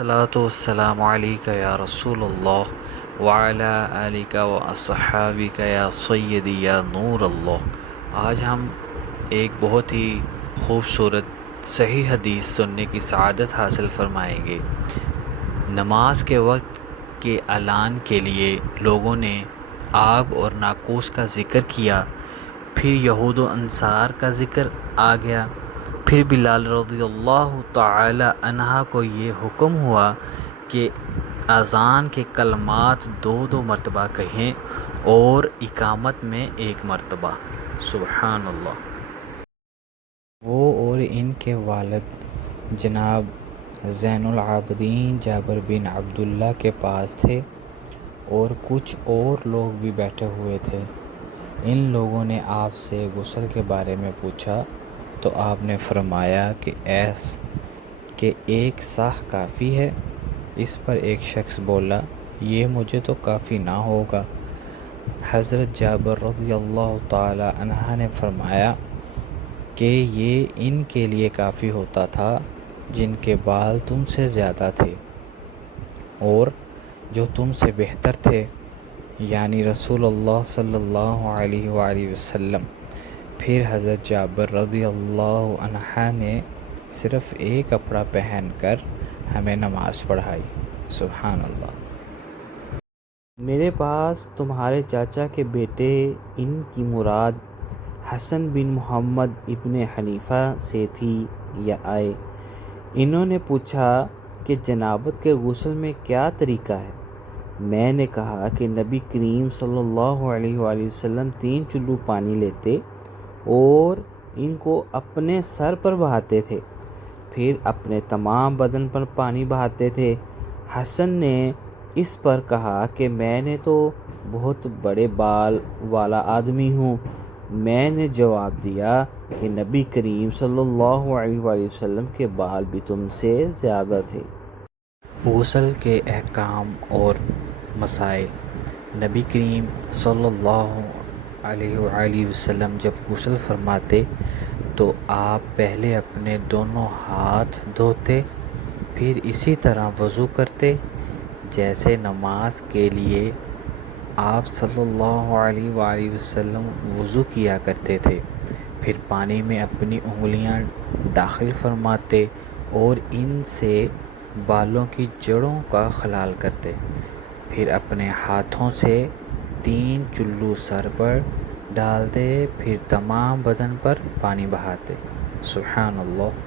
الصلاۃ والسلام علیک یا رسول اللہ وعلی آلک و اصحابک یا سیدی یا نور اللہ۔ آج ہم ایک بہت ہی خوبصورت صحیح حدیث سننے کی سعادت حاصل فرمائیں گے۔ نماز کے وقت کے اعلان کے لیے لوگوں نے آگ اور ناقوس کا ذکر کیا، پھر یہود و انصار کا ذکر آ گیا، پھر بلال رضی اللہ تعالی عنہ کو یہ حکم ہوا کہ اذان کے کلمات دو مرتبہ کہیں اور اقامت میں ایک مرتبہ۔ سبحان اللہ۔ وہ اور ان کے والد جناب زین العابدین جابر بن عبداللہ کے پاس تھے اور کچھ اور لوگ بھی بیٹھے ہوئے تھے۔ ان لوگوں نے آپ سے غسل کے بارے میں پوچھا تو آپ نے فرمایا کہ ایک ساہ کافی ہے۔ اس پر ایک شخص بولا، یہ مجھے تو کافی نہ ہوگا۔ حضرت جابر رضی اللہ تعالی عنہ نے فرمایا کہ یہ ان کے لیے کافی ہوتا تھا جن کے بال تم سے زیادہ تھے اور جو تم سے بہتر تھے، یعنی رسول اللہ صلی اللہ علیہ وآلہ وسلم۔ پھر حضرت جابر رضی اللہ عنہ نے صرف ایک کپڑا پہن کر ہمیں نماز پڑھائی۔ سبحان اللہ۔ میرے پاس تمہارے چاچا کے بیٹے، ان کی مراد حسن بن محمد ابن حنیفہ سے تھی، یا آئے۔ انہوں نے پوچھا کہ جنابت کے غسل میں کیا طریقہ ہے؟ میں نے کہا کہ نبی کریم صلی اللہ علیہ وآلہ وسلم 3 چلو پانی لیتے اور ان کو اپنے سر پر بہاتے تھے، پھر اپنے تمام بدن پر پانی بہاتے تھے۔ حسن نے اس پر کہا کہ میں نے تو بہت بڑے بال والا آدمی ہوں۔ میں نے جواب دیا کہ نبی کریم صلی اللہ علیہ وآلہ وسلم کے بال بھی تم سے زیادہ تھے۔ غسل کے احکام اور مسائل۔ نبی کریم صلی اللہ علیہ وآلہ وسلم جب غسل فرماتے تو آپ پہلے اپنے دونوں ہاتھ دھوتے، پھر اسی طرح وضو کرتے جیسے نماز کے لیے آپ صلی اللہ علیہ وآلہ وسلم وضو کیا کرتے تھے۔ پھر پانی میں اپنی انگلیاں داخل فرماتے اور ان سے بالوں کی جڑوں کا خلال کرتے، پھر اپنے ہاتھوں سے 3 چلو سر پر ڈالتے، پھر تمام بدن پر پانی بہاتے۔ سبحان اللہ۔